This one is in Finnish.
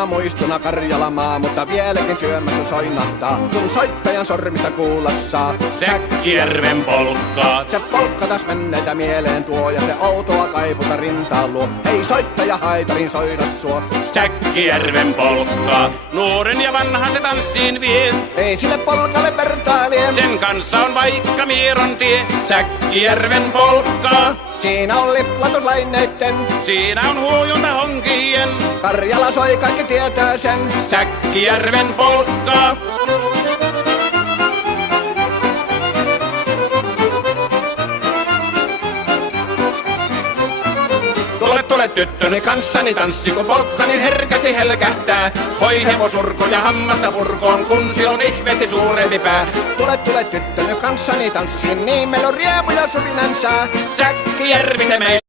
kaukana muistona Karjalamaa, mutta vieläkin syömässä soinahtaa, kun soittajan sormista kuulla saa. Säkkijärven polkkaa. Se polkka taas menneitä mieleen tuo, ja se outoa kaiputa rintaan luo. Ei soittaja haitarin soida suo. Säkkijärven polkkaa. Nuoren ja vanhan se tanssiin vie. Ei sille polkalle vertailie. Sen kanssa on vaikka Mieron tie. Säkkijärven polkkaa. Siinä on liplatuslaineitten, Siinä on huojunta honkien. Karjala soi, kaikki tietää sen. Säkkijärven polkkaa. Tule tyttöni kanssani tanssi, kun polkkani herkästi helkähtää. Hoi hevosurko ja hammasta purkoon, kun sillä on ihmeesti suurempi pää. Tule tyttöni kanssani tanssi, niin meillä on riemu ja suvinansa. Säkkijärvi se